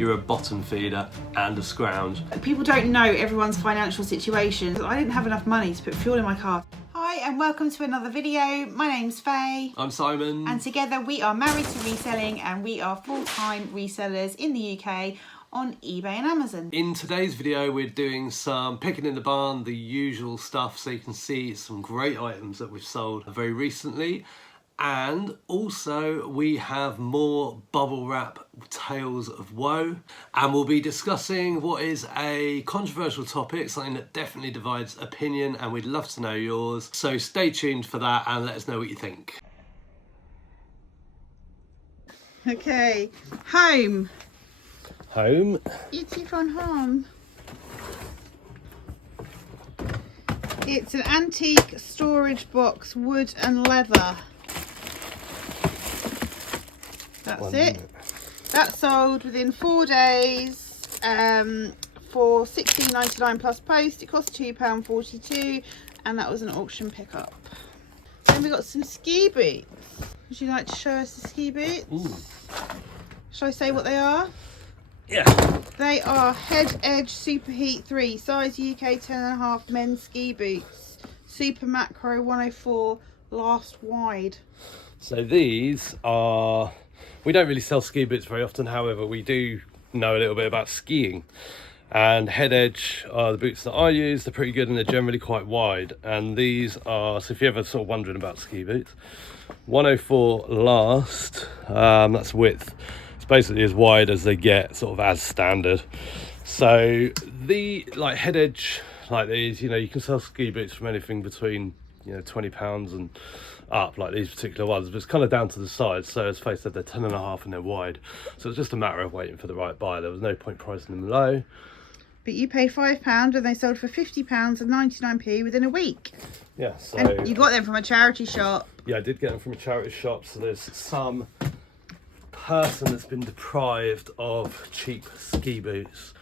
you're a bottom feeder and a scrounge. People don't know everyone's financial situation. I didn't have enough money to put fuel in my car. Hi and welcome to another video. My name's Faye. I'm Simon. And together we are married to reselling and we are full-time resellers in the UK on eBay and Amazon. In today's video we're doing some picking in the barn, the usual stuff, so you can see some great items that we've sold very recently. And also we have more bubble wrap tales of woe, and we'll be discussing what is a controversial topic, something that definitely divides opinion, and we'd love to know yours. So stay tuned for that and let us know what you think. Okay, home. It's from home. It's an antique storage box, wood and leather. That's it. That sold within 4 days for £16.99 plus post. It cost £2.42 and that was an auction pickup. Then we got some ski boots. Would you like to show us the ski boots? Ooh. Shall I say what they are? Yeah. They are Head Edge Superheat 3, size UK 10.5 men's ski boots. Super Macro 104, last wide. So these are, we don't really sell ski boots very often, however we do know a little bit about skiing. And Head Edge are the boots that I use. They're pretty good and they're generally quite wide. And these are, so if you're ever sort of wondering about ski boots, 104 last, that's width. It's basically as wide as they get, sort of as standard. So the like Head Edge like these, you know, you can sell ski boots from anything between, you know, £20 and up, like these particular ones, but it's kind of down to the size. So as Faye said, they're 10.5 and they're wide, so it's just a matter of waiting for the right buy. There was no point pricing them low. But you paid £5 and they sold for £50 and 99p within a week. Yeah, so and you got them from a charity shop. Yeah, I did get them from a charity shop. So there's some person that's been deprived of cheap ski boots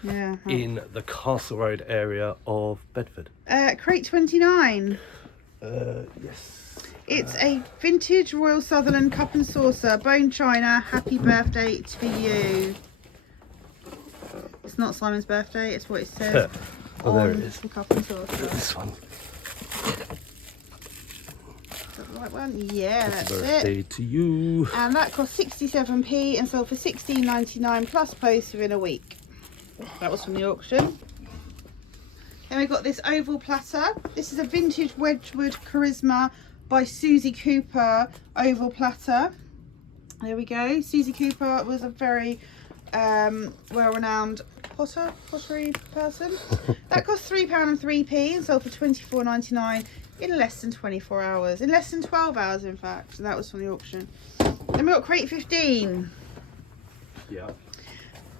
in the Castle Road area of Bedford. Crate 29. Yes. It's a vintage Royal Sutherland cup and saucer, bone china. Happy birthday to you. It's not Simon's birthday, it's what it says. Oh, there it is. The cup and saucer. This one. Is that the right one? Yeah, that's Birthday it. to you. And that cost 67p and sold for £16.99 plus post within a week. That was from the auction. Then we've got this oval platter. This is a vintage Wedgwood Charisma by Susie Cooper oval platter. There we go. Susie Cooper was a very well-renowned pottery person. That cost £3 and 3p and sold for £24.99 in less than 24 hours. In less than 12 hours, in fact. And that was from the auction. Then we've got crate 15. Yeah.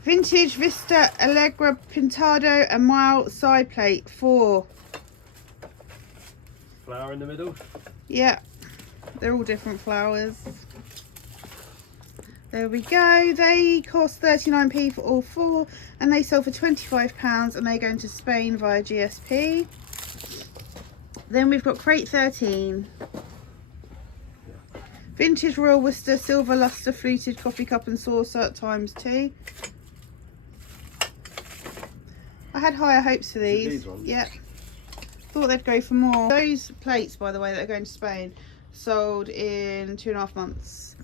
Vintage Vista Allegra Pintado and Mile side plate 4. Flower in the middle. Yeah, they're all different flowers. There we go. They cost 39p for all 4 and they sell for £25 and they go into Spain via GSP. Then we've got crate 13. Vintage Royal Worcester Silver Lustre Fluted Coffee Cup and Saucer ×2. I had higher hopes for these. These ones? Yeah. Thought they'd go for more. Those plates, by the way, that are going to Spain, sold in 2.5 months.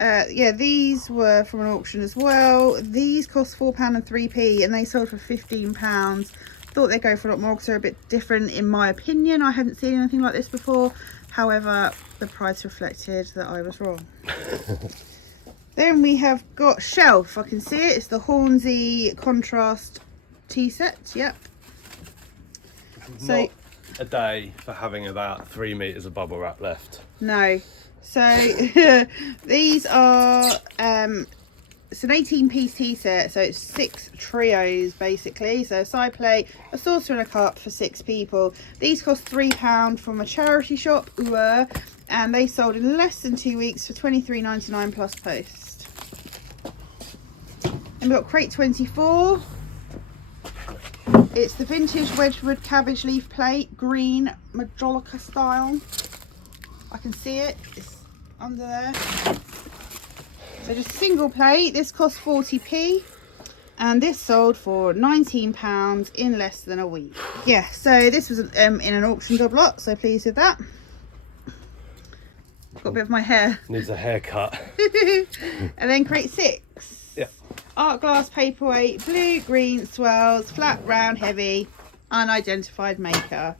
Yeah, these were from an auction as well. These cost £4 and 3p and they sold for £15. Thought they'd go for a lot more because they're a bit different in my opinion. I hadn't seen anything like this before. However, the price reflected that I was wrong. Then we have got shelf. I can see it. It's the Hornsey contrast tea set. Yep. So not a day for having about 3 meters of bubble wrap left. No. So these are it's an 18-piece tea set, so it's 6 trios basically. So a side plate, a saucer and a cup for 6 people. These cost £3 from a charity shop, and they sold in less than 2 weeks for £23.99 plus post. And we've got crate 24. It's the vintage Wedgwood cabbage leaf plate, green Majolica style. I can see it, it's under there. So just single plate. This costs 40p And this sold for £19 in less than a week. Yeah, so this was in an auction job lot, so pleased with that. Got a bit of my hair. Needs a haircut. And then crate 6. Yeah. Art glass paperweight, blue, green, swirls, flat, round, heavy, unidentified maker.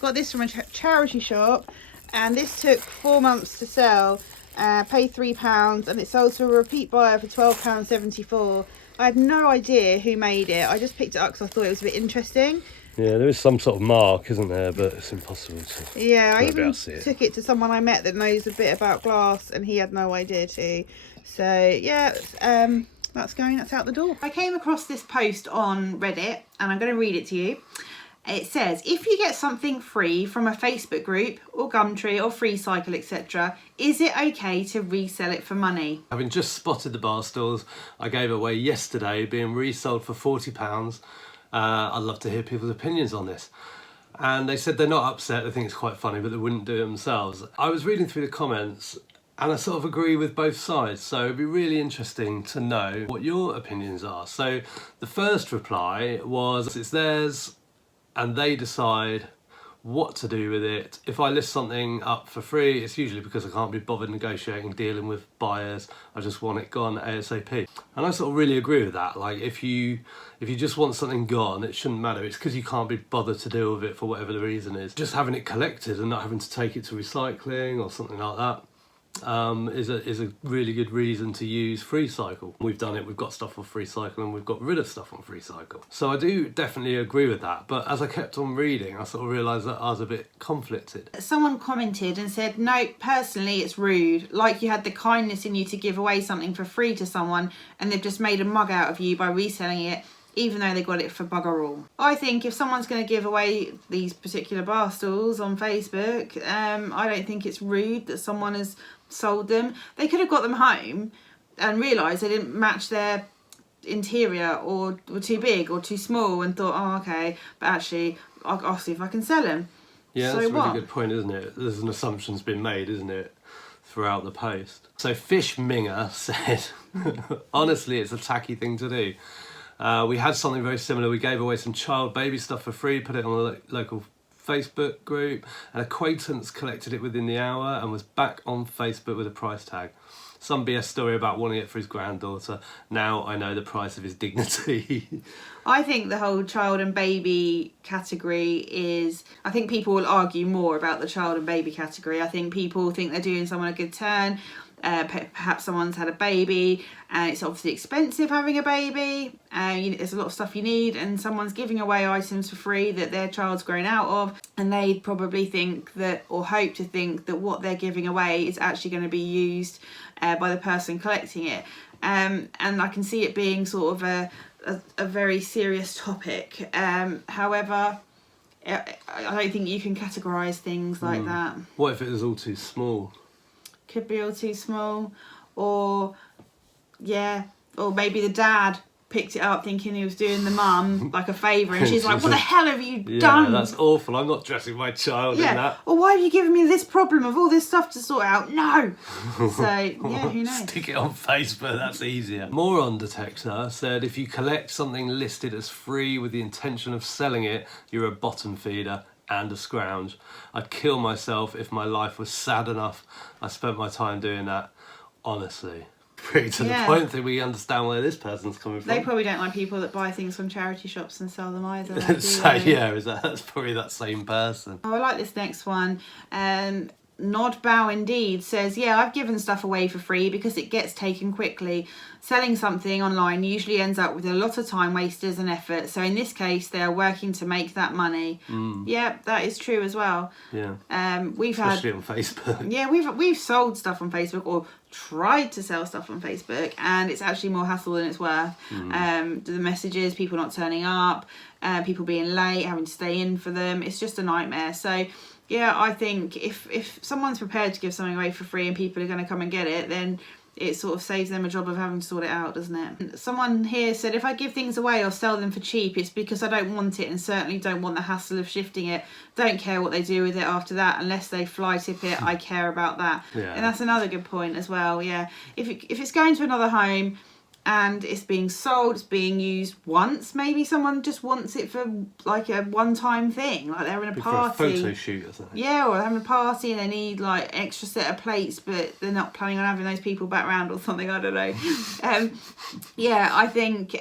Got this from a charity shop, and this took 4 months to sell. Paid £3, and it sold to a repeat buyer for £12.74. I had no idea who made it. I just picked it up because I thought it was a bit interesting. Yeah, there is some sort of mark, isn't there? But it's impossible to. Yeah, I even took it to someone I met that knows a bit about glass, and he had no idea too. So yeah, that's out the door. I came across this post on Reddit, and I'm going to read it to you. It says, if you get something free from a Facebook group or Gumtree or FreeCycle, etc., is it okay to resell it for money? Having just spotted the bar stools I gave away yesterday being resold for £40, I'd love to hear people's opinions on this. And they said they're not upset, they think it's quite funny, but they wouldn't do it themselves. I was reading through the comments and I sort of agree with both sides, so it'd be really interesting to know what your opinions are. So the first reply was, it's theirs, and they decide what to do with it. If I list something up for free, it's usually because I can't be bothered negotiating, dealing with buyers. I just want it gone ASAP. And I sort of really agree with that. Like if you just want something gone, it shouldn't matter. It's because you can't be bothered to deal with it for whatever the reason is. Just having it collected and not having to take it to recycling or something like that is a really good reason to use FreeCycle. We've done it, we've got stuff on FreeCycle and we've got rid of stuff on FreeCycle. So I do definitely agree with that, but as I kept on reading, I sort of realised that I was a bit conflicted. Someone commented and said, no, personally it's rude. Like you had the kindness in you to give away something for free to someone and they've just made a mug out of you by reselling it, even though they got it for bugger all. I think if someone's going to give away these particular bar stools on Facebook, I don't think it's rude that someone has sold them. They could have got them home and realised they didn't match their interior or were too big or too small and thought, oh okay, but actually I'll see if I can sell them. Yeah, so that's a really good point, isn't it? There's an assumption's been made, isn't it, throughout the post. So Fish Minger said, honestly, it's a tacky thing to do. We had something very similar. We gave away some child baby stuff for free, put it on the local Facebook group. An acquaintance collected it within the hour and was back on Facebook with a price tag. Some BS story about wanting it for his granddaughter. Now I know the price of his dignity. I think the whole child and baby category is... I think people will argue more about the child and baby category. I think people think they're doing someone a good turn. Perhaps someone's had a baby and it's obviously expensive having a baby. There's a lot of stuff you need, and someone's giving away items for free that their child's grown out of, and they probably think that, or hope to think that what they're giving away is actually going to be used by the person collecting it. And I can see it being sort of a very serious topic. However, I don't think you can categorise things like that. What if it was all too small? Could be all too small, or maybe the dad picked it up thinking he was doing the mum like a favour, and she's like, what the hell have you done? Yeah, that's awful. I'm not dressing my child in that. Or why have you given me this problem of all this stuff to sort out? No. So yeah, who knows? Stick it on Facebook, that's easier. Moron Detector said, if you collect something listed as free with the intention of selling it, you're a bottom feeder and a scrounge. I'd kill myself if my life was sad enough I spent my time doing that. Honestly, pretty to the point that we understand where this person's coming from. They probably don't like people that buy things from charity shops and sell them either. That's probably that same person. Oh, I like this next one. Nod Bow Indeed says, yeah, I've given stuff away for free because it gets taken quickly. Selling something online usually ends up with a lot of time wasters and effort. So in this case, they are working to make that money. Yeah, that is true as well. Yeah. Especially on Facebook. Yeah, we've sold stuff on Facebook, or tried to sell stuff on Facebook, and it's actually more hassle than it's worth. The messages, people not turning up, people being late, having to stay in for them. It's just a nightmare. So yeah, I think if someone's prepared to give something away for free and people are going to come and get it, then it sort of saves them a job of having to sort it out, doesn't it? Someone here said, if I give things away or sell them for cheap, it's because I don't want it and certainly don't want the hassle of shifting it. Don't care what they do with it after that, unless they fly tip it. I care about that. Yeah. And that's another good point as well. Yeah, if it's going to another home, and it's being sold, it's being used once. Maybe someone just wants it for like a one-time thing, like they're in a party. For a photo shoot or something. Yeah, or they're having a party and they need like an extra set of plates, but they're not planning on having those people back round or something, I don't know. Yeah, I think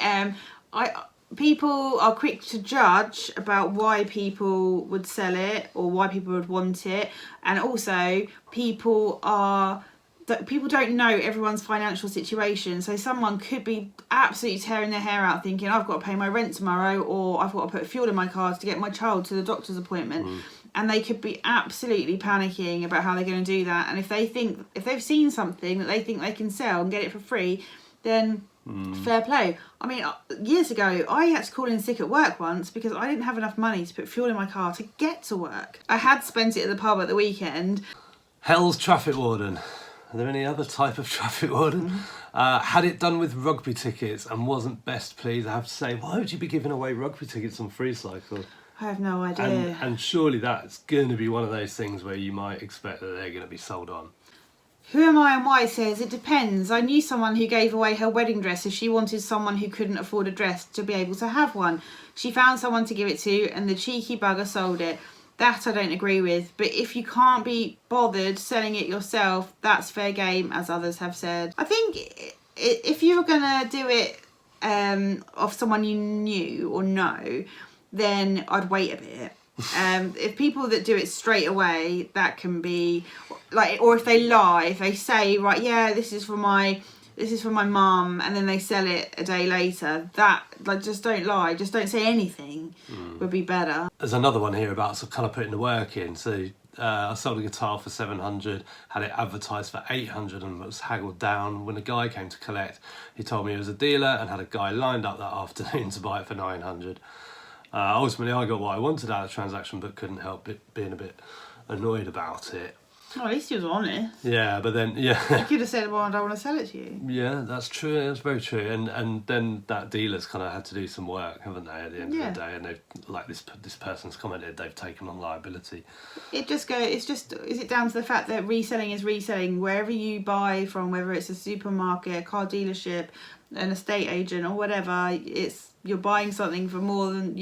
people are quick to judge about why people would sell it or why people would want it, and also people don't know everyone's financial situation. So someone could be absolutely tearing their hair out thinking, I've got to pay my rent tomorrow, or I've got to put fuel in my car to get my child to the doctor's appointment. And they could be absolutely panicking about how they're going to do that. And if they've seen something that they think they can sell and get it for free, then fair play. I mean, years ago, I had to call in sick at work once because I didn't have enough money to put fuel in my car to get to work. I had spent it at the pub at the weekend. Hell's traffic warden. Are there any other type of traffic warden? Had it done with rugby tickets and wasn't best pleased. I have to say, why would you be giving away rugby tickets on FreeCycle? I have no idea. And surely that's going to be one of those things where you might expect that they're going to be sold on. Who Am I and Why says, it depends. I knew someone who gave away her wedding dress as she wanted someone who couldn't afford a dress to be able to have one. She found someone to give it to and the cheeky bugger sold it. That I don't agree with, but if you can't be bothered selling it yourself, that's fair game, as others have said. I think if you were going to do it of someone you knew or know, then I'd wait a bit. If people that do it straight away, that can be like, or if they lie, if they say, right, yeah, this is for my mum, and then they sell it a day later, that, like, just don't lie, just don't say anything, would be better. There's another one here about sort of kind of putting the work in. So I sold a guitar for 700, had it advertised for 800 and was haggled down. When a guy came to collect, he told me he was a dealer and had a guy lined up that afternoon to buy it for 900. Ultimately, I got what I wanted out of the transaction, but couldn't help being a bit annoyed about it. Well, at least he was honest. Yeah, but then, yeah. You could have said, well, I don't want to sell it to you. Yeah, that's true. That's very true. And then that dealer's kind of had to do some work, haven't they, at the end of the day? And they've, like this person's commented, they've taken on liability. Is it down to the fact that reselling is reselling wherever you buy from, whether it's a supermarket, a car dealership, an estate agent or whatever, you're buying something for more than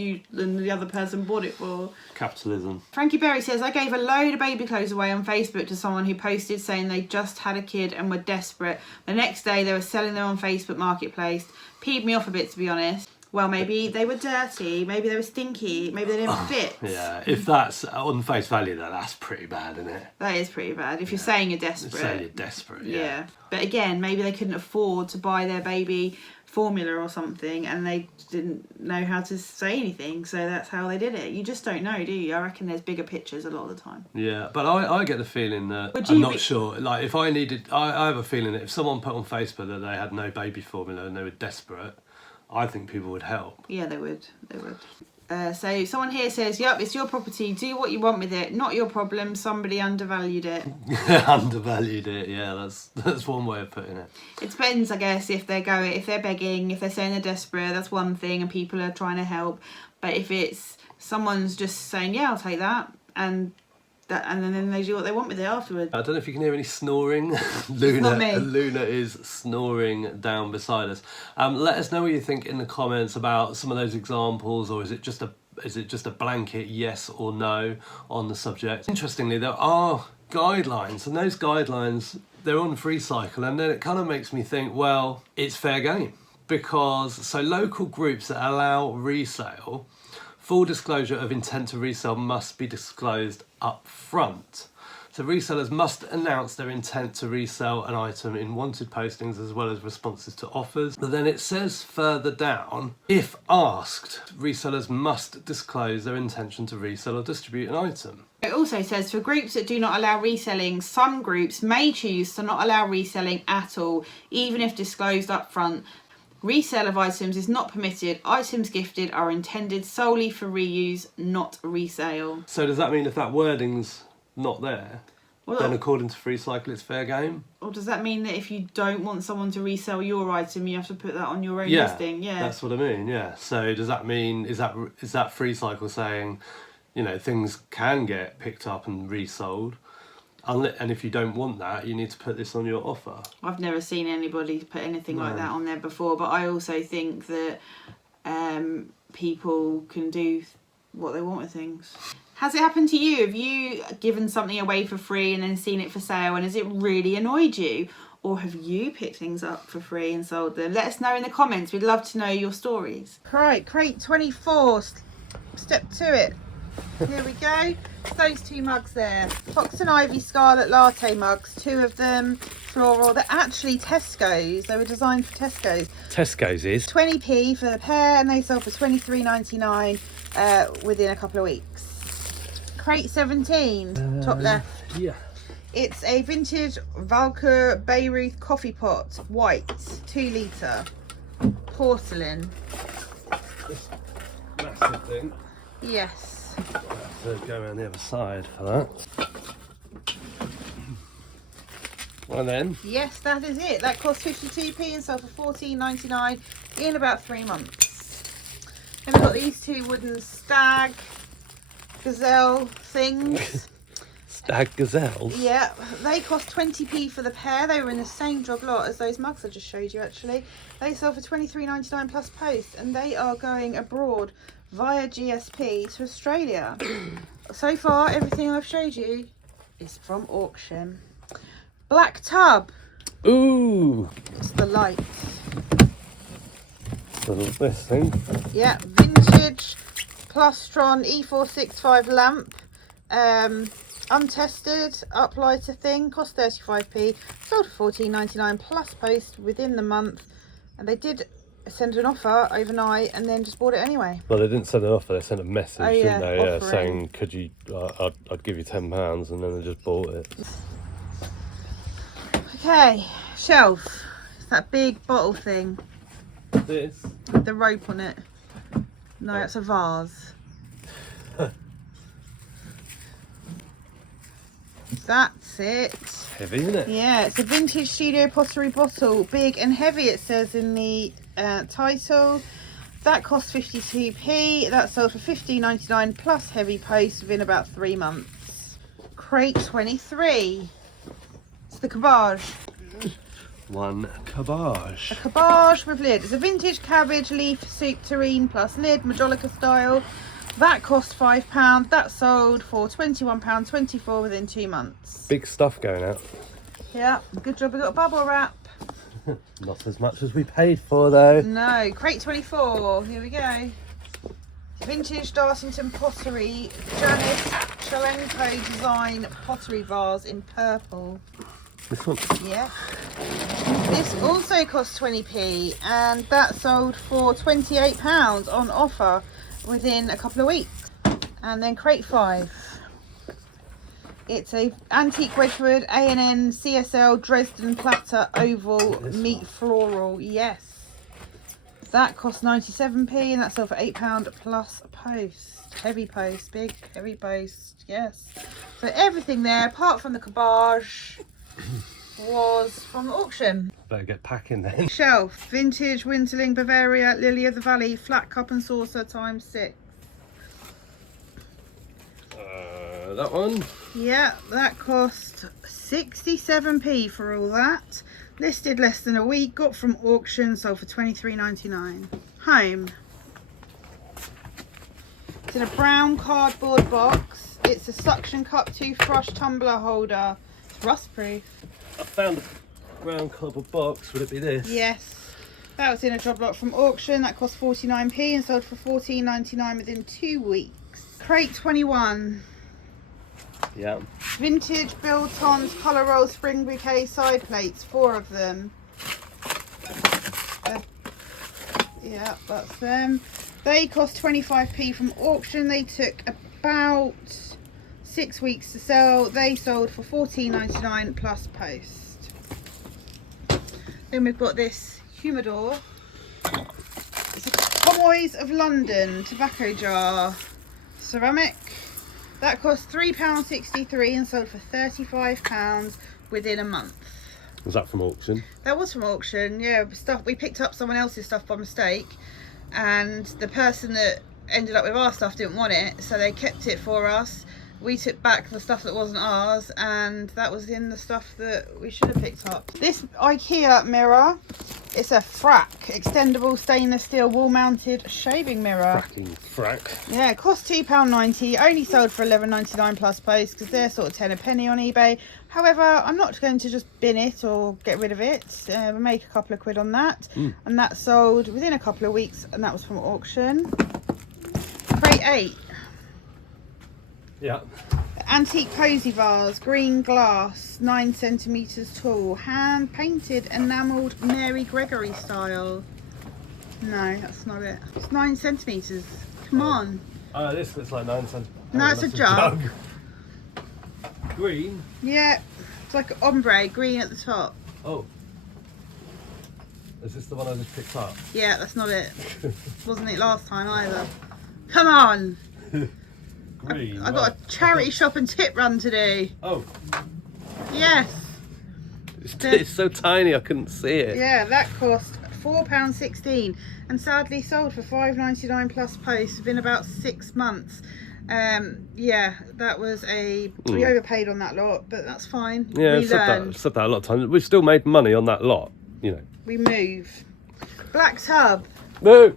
the other person bought it for. Capitalism. Frankie Berry says, I gave a load of baby clothes away on Facebook to someone who posted saying they just had a kid and were desperate. The next day they were selling them on Facebook Marketplace. Peed me off a bit, to be honest. Well, maybe they were dirty, maybe they were stinky, maybe they didn't fit. Yeah, if that's on face value, then that's pretty bad, isn't it? That is pretty bad. If you're saying you're desperate. Saying you're desperate, yeah. But again, maybe they couldn't afford to buy their baby formula or something and they didn't know how to say anything, so that's how they did it. You just don't know, do you? I reckon there's bigger pictures a lot of the time. Yeah, but I get the feeling that I'm not sure. Like, if I needed, I have a feeling that if someone put on Facebook that they had no baby formula and they were desperate, I think people would help. Yeah, they would. So someone here says, yep, it's your property, do what you want with it, not your problem, somebody undervalued it. Undervalued it, yeah, that's one way of putting it. It depends, I guess, if they're begging, if they're saying they're desperate, that's one thing and people are trying to help. But if it's someone's just saying, yeah, I'll take that, and then they do what they want with it afterwards. I don't know if you can hear any snoring. Luna is snoring down beside us. Let us know what you think in the comments about some of those examples, or is it just a blanket yes or no on the subject? Interestingly, there are guidelines, and those guidelines, they're on FreeCycle, and then it kind of makes me think, well, it's fair game, because local groups that allow resale, full disclosure of intent to resell must be disclosed up front. So resellers must announce their intent to resell an item in wanted postings as well as responses to offers. But then it says further down, if asked, resellers must disclose their intention to resell or distribute an item. It also says, for groups that do not allow reselling, some groups may choose to not allow reselling at all, even if disclosed up front. Resale of items is not permitted. Items gifted are intended solely for reuse, not resale. So does that mean if that wording's not there, then according to FreeCycle it's fair game? Or does that mean that if you don't want someone to resell your item, you have to put that on your own listing? Yeah, that's what I mean, yeah. So does that mean, is that FreeCycle saying, things can get picked up and resold, And if you don't want that, you need to put this on your offer. I've never seen anybody put anything like that on there before, but I also think that people can do what they want with things. Has it happened to you? Have you given something away for free and then seen it for sale, and has it really annoyed you? Or have you picked things up for free and sold them? Let us know in the comments. We'd love to know your stories. Right, crate 24. Step to it. Here we go. Those 2 mugs there. Fox and Ivy Scarlet Latte mugs. 2 of them. Floral. They're actually Tesco's. They were designed for Tesco's. Tesco's is 20p for the pair, and they sold for £23.99 within a couple of weeks. Crate 17, top left. Yeah. It's a vintage Valker Beirut coffee pot, white, 2 litre, porcelain. This massive thing. Yes. So go around the other side for that. Well then. Yes, that is it. That cost 52p and sold for £14.99 in about 3 months. Then we've got these 2 wooden stag gazelle things. Stag gazelles? Yeah, they cost 20p for the pair. They were in the same job lot as those mugs I just showed you actually. They sold for £23.99 plus post, and they are going abroad via GSP to Australia. So far, everything I've showed you is from auction. Black tub. Ooh! It's the light. So this thing. Yeah, vintage Plustron E465 lamp. Untested uplighter thing, cost 35p, sold for £14.99 plus post within the month, and they did send an offer overnight and then just bought it anyway. Well, they didn't send an offer, they sent a message, didn't they? Yeah, offering. saying, could you, I'd give you £10, and then they just bought it. Okay, shelf. It's that big bottle thing This? with the rope on it. No, it's a vase. That's it. Heavy, isn't it? Yeah, it's a vintage studio pottery bottle. Big and heavy, it says in the title. That cost 52p. That sold for £15.99 plus heavy post within about 3 months. Crate 23. It's the cabage. One cabage. A cabage with lid. It's a vintage cabbage leaf soup tureen plus lid, Majolica style. That cost £5. That sold for £21.24 within 2 months. Big stuff going out. Yeah, good job we got a bubble wrap. Not as much as we paid for though. No, crate 24. Here we go. Vintage Dartington pottery, Janice Chalenko design pottery vase in purple. This one? Yeah. This also cost 20p, and that sold for £28 on offer within a couple of weeks. And then crate 5. It's a antique Wedgwood A&N CSL Dresden platter oval meat floral. Yes. That cost 97p, and that sold for £8 plus post. Heavy post, big heavy post. Yes. So everything there, apart from the cabage, was from the auction. Better get packing then. Shelf, vintage Winterling Bavaria Lily of the Valley flat cup and saucer ×6. That one? Yeah, that cost 67p for all that. Listed less than a week, got from auction, sold for £23.99. Home. It's in a brown cardboard box. It's a suction cup toothbrush tumbler holder. It's rust proof. I found a brown cardboard box. Would it be this? Yes. That was in a job lot from auction. That cost 49p and sold for £14.99 within 2 weeks. Crate 21. Yeah. Vintage Biltons Colour Roll Spring Bouquet side plates, 4 of them. Yeah, that's them. They cost 25p from auction. They took about 6 weeks to sell. They sold for £14.99 plus post. Then we've got this humidor. It's a Comoys of London tobacco jar, ceramic. That cost £3.63 and sold for £35 within a month. Was that from auction? That was from auction, yeah. Stuff we picked up someone else's stuff by mistake, and the person that ended up with our stuff didn't want it, so they kept it for us, we took back the stuff that wasn't ours, and that was in the stuff that we should have picked up. This IKEA mirror, it's a frack, extendable stainless steel wall mounted shaving mirror. Frack. Yeah, it cost £2.90, only sold for £11.99 plus post, because they're sort of 10 a penny on eBay. However, I'm not going to just bin it or get rid of it. We'll make a couple of quid on that. And that sold within a couple of weeks, and that was from auction. Crate 8. Yeah. Antique posy vase, green glass, 9 centimetres tall, hand painted enamelled Mary Gregory style. No, that's not it. It's 9 centimetres. Come on. Oh, this looks like 9 centimetres. No, it's a jug. Green? Yeah, it's like ombre, green at the top. Oh. Is this the one I just picked up? Yeah, that's not it. Wasn't it last time either. Come on. Green. I got a charity shop and tip run to do. Oh. Yes. It's so tiny I couldn't see it. Yeah, that cost £4.16 and sadly sold for £5.99 plus post within about 6 months. Yeah, that was we overpaid on that lot, but that's fine. Yeah, we I've said that a lot of times. We've still made money on that lot, you know. We move. Black tub. No.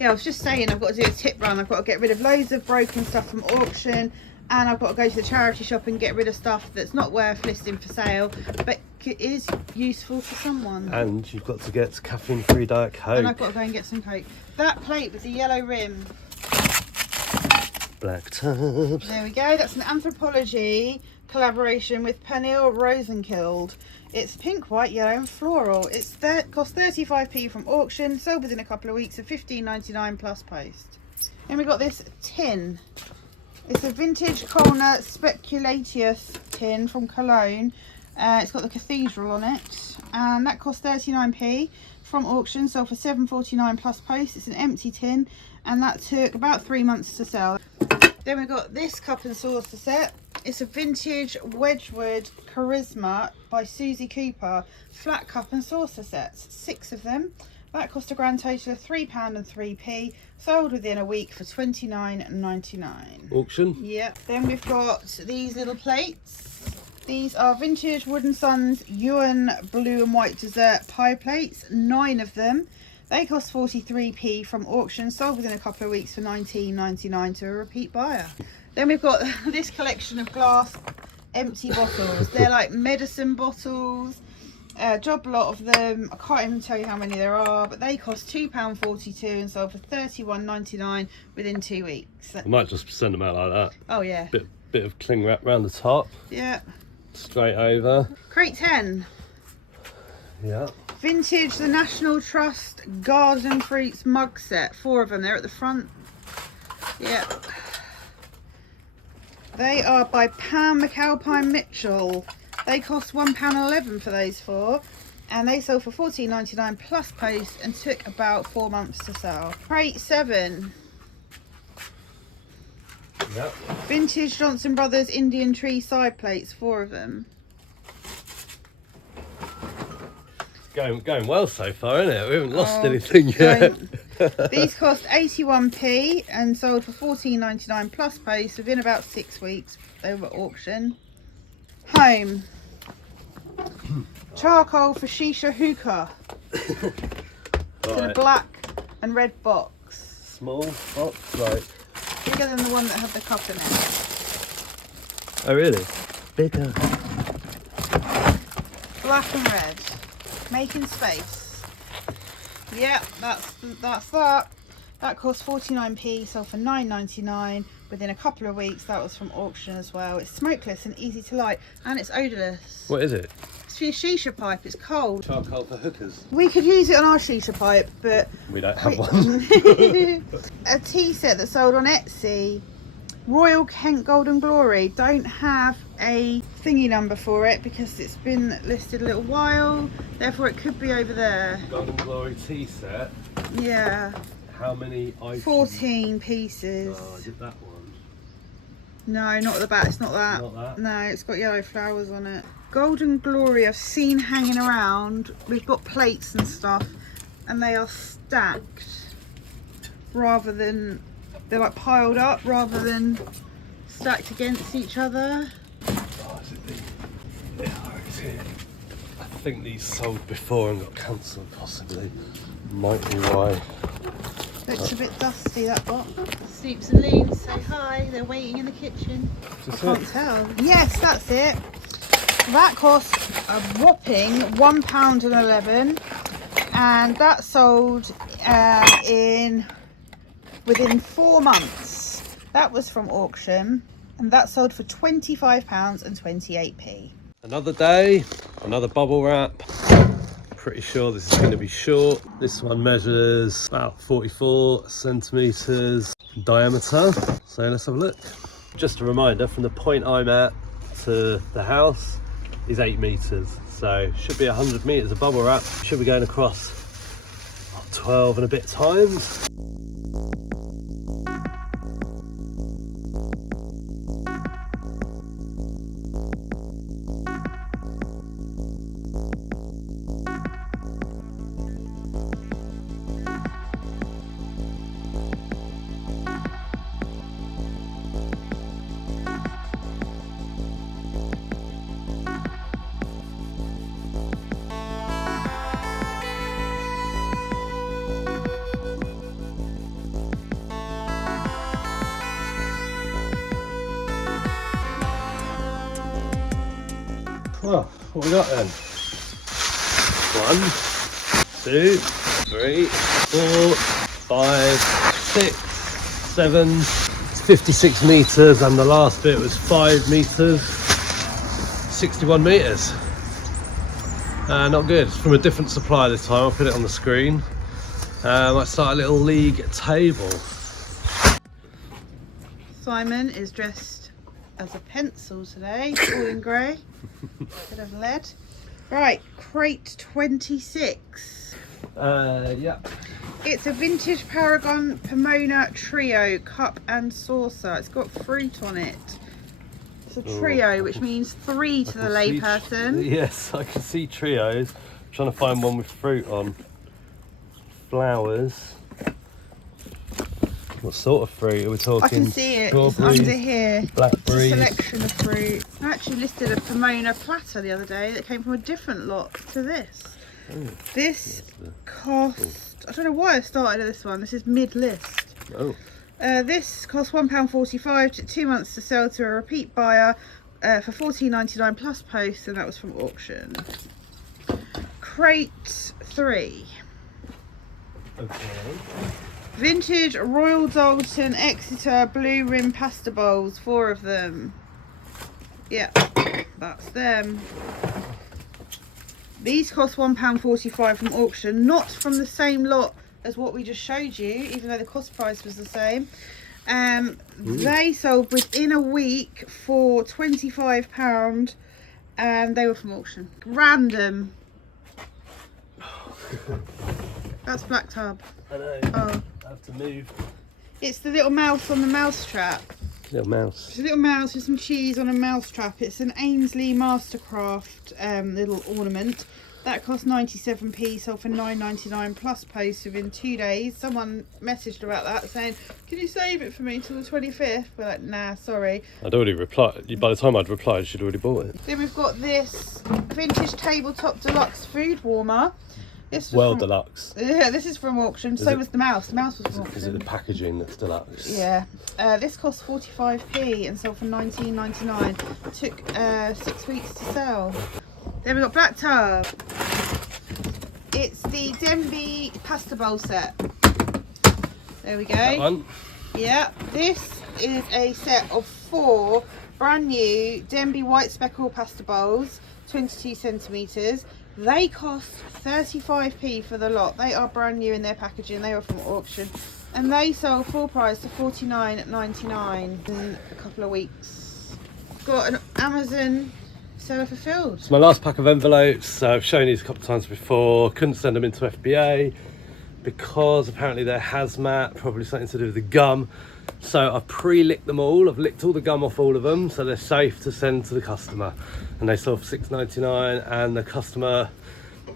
Yeah, I was just saying I've got to do a tip run. I've got to get rid of loads of broken stuff from auction, and I've got to go to the charity shop and get rid of stuff that's not worth listing for sale, but it is useful for someone. And you've got to get caffeine-free Diet Coke. And I've got to go and get some Coke. That plate with the yellow rim. Black tubs. There we go. That's an anthropology collaboration with Pernille Rosenkild. It's pink, white, yellow and floral. It's cost 35p from auction, sold within a couple of weeks of £15.99 plus post. And we got this tin. It's a vintage Colner Speculatius tin from Cologne. It's got the cathedral on it, and that cost 39p from auction, sold for £7.49 plus post. It's an empty tin, and that took about 3 months to sell. Then we've got this cup and saucer set. It's a vintage Wedgwood Charisma by Susie Cooper flat cup and saucer sets, 6 of them. That cost a grand total of £3 and 3p, sold within a week for £29.99. Auction. Yep. Then we've got these little plates. These are vintage Wood & Sons Ewan blue and white dessert pie plates, 9 of them. They cost 43p from auction, sold within a couple of weeks for £19.99 to a repeat buyer. Then we've got this collection of glass empty bottles. They're like medicine bottles, job lot of them. I can't even tell you how many there are, but they cost £2.42 and sold for £31.99 within 2 weeks. I might just send them out like that. Oh yeah. Bit of cling wrap around the top. Yeah. Straight over. Crate 10. Yeah. Vintage The National Trust Garden Fruits mug set. 4 of them. They're at the front. Yeah. They are by Pam McAlpine Mitchell. They cost £1.11 for those 4, and they sold for £14.99 plus post and took about 4 months to sell. Crate 7. Yep. Vintage Johnson Brothers Indian Tree side plates, 4 of them. Going well so far, isn't it? We haven't lost anything yet. These cost 81p and sold for £14.99 plus post within about 6 weeks. They were at auction. Home. Charcoal for shisha hookah. It's in a black and red box. Small box, right? Bigger than the one that had the cup in it. Oh really? Bigger. Black and red. Making space. Yeah, that's that. That cost 49p, sold for £9.99 within a couple of weeks. That was from auction as well. It's smokeless and easy to light, and it's odourless. What is it? It's for your shisha pipe. It's cold. Charcoal for hookers. We could use it on our shisha pipe, but We don't have one. a tea set that sold on Etsy. Royal Kent Golden Glory. Don't have a thingy number for it because it's been listed a little while. Therefore, it could be over there. Golden Glory tea set. Yeah. How many items? 14 pieces. Oh, is it that one? No, not at the back. It's not that. Not that? No, it's got yellow flowers on it. Golden Glory I've seen hanging around. We've got plates and stuff, and they are stacked rather than, they're like piled up rather than stacked against each other. Oh, is it the... Yeah, it's here. I think these sold before and got cancelled, possibly. Might be why. Looks a bit dusty, that box. Sleeps and Leans, say hi. They're waiting in the kitchen. I can't tell. Yes, that's it. That cost a whopping £1.11, and that sold within 4 months. That was from auction, and that sold for £25.28. Another day, another bubble wrap. Pretty sure this is going to be short. This one measures about 44 centimeters diameter. So let's have a look. Just a reminder, from the point I'm at to the house is 8 meters. So should be 100 meters of bubble wrap. Should be going across 12 and a bit times. Well, what we got then? 1, 2, 3, 4, 5, 6, 7. It's 56 meters, and the last bit was 5 meters. 61 meters. Not good. It's from a different supplier this time. I'll put it on the screen. Might start a little league table. Simon is dressed as a pencil today, all in grey. Bit of lead. Right, crate 26. Yeah. It's a vintage Paragon Pomona Trio cup and saucer. It's got fruit on it. It's a trio, which means 3 to the layperson. Yes, I can see trios. I'm trying to find one with fruit on. Flowers. What sort of fruit are we talking? I can see it. It's under here. Blackberries. It's a selection of fruit. I actually listed a Pomona platter the other day that came from a different lot to this. Oh, this cost, I don't know why I started at this one. This is mid-list. Oh. This cost £1.45, took 2 months to sell to a repeat buyer for £14.99 plus post, and that was from auction. Crate 3. Okay. Vintage Royal Dalton Exeter Blue Rim Pasta Bowls, 4 of them. Yeah, that's them. These cost £1.45 from auction, not from the same lot as what we just showed you, even though the cost price was the same. They sold within a week for £25, and they were from auction. Random. That's Black Tub. I know. Oh. I have to move. It's the little mouse on the mouse trap. Little mouse. It's a little mouse with some cheese on a mouse trap. It's an Ainsley Mastercraft little ornament. That cost 97p, sold for £9.99 plus post within 2 days. Someone messaged about that saying, can you save it for me till the 25th? We're like, nah, sorry. I'd already replied. By the time I'd replied, she'd already bought it. Then we've got this vintage tabletop deluxe food warmer. This was Well, from, deluxe. Yeah, this is from auction. So was the mouse. The mouse was from auction. Is it the packaging that's deluxe? Yeah. This cost 45p and sold for £19.99. Took 6 weeks to sell. Then we've got Black Tub. It's the Denby pasta bowl set. There we go. That one. Yeah. This is a set of 4 brand new Denby white speckle pasta bowls, 22 centimetres. They cost 35p for the lot. They are brand new in their packaging. They were from auction, and they sold full price to £49.99 in a couple of weeks. Got an Amazon seller fulfilled. It's my last pack of envelopes. I've shown these a couple of times before. Couldn't send them into FBA because apparently they're hazmat, probably something to do with the gum. So I've pre-licked them all. I've licked all the gum off all of them, so they're safe to send to the customer. And they sold for £6.99, and the customer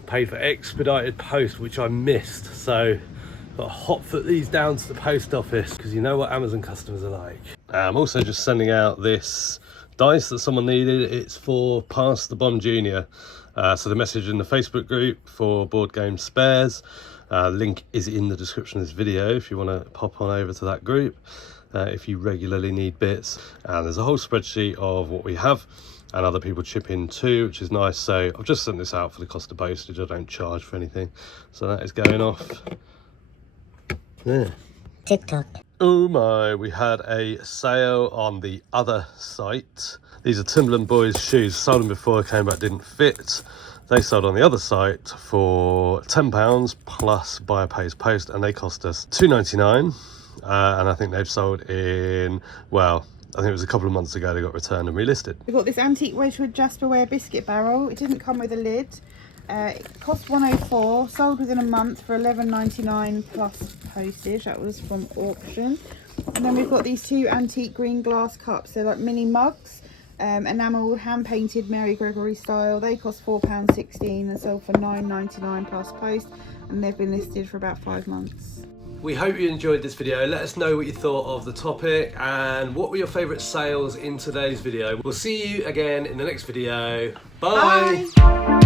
paid for expedited post, which I missed. So I've got to hot foot these down to the post office, because you know what Amazon customers are like. I'm also just sending out this dice that someone needed. It's for Pass the Bond Junior. So the message in the Facebook group for Board Game Spares. Link is in the description of this video if you want to pop on over to that group if you regularly need bits. And there's a whole spreadsheet of what we have, and other people chip in too, which is nice. So I've just sent this out for the cost of postage. I don't charge for anything. So that is going off there. TikTok. Oh my, we had a sale on the other site. These are Timberland Boys shoes. Sold them before, came back, didn't fit. They sold on the other site for £10 plus buyer pays post, and they cost us £2.99. And I think they've sold in, well, I think it was a couple of months ago they got returned and relisted. We've got this antique Wedgwood Jasperware biscuit barrel. It didn't come with a lid. It cost £104, sold within a month for £11.99 plus postage. That was from auction. And then we've got these two antique green glass cups. They're like mini mugs, enamelled, hand painted Mary Gregory style. They cost £4.16 and sold for £9.99 plus post, and they've been listed for about 5 months. We hope you enjoyed this video. Let us know what you thought of the topic and what were your favourite sales in today's video. We'll see you again in the next video. Bye. Bye.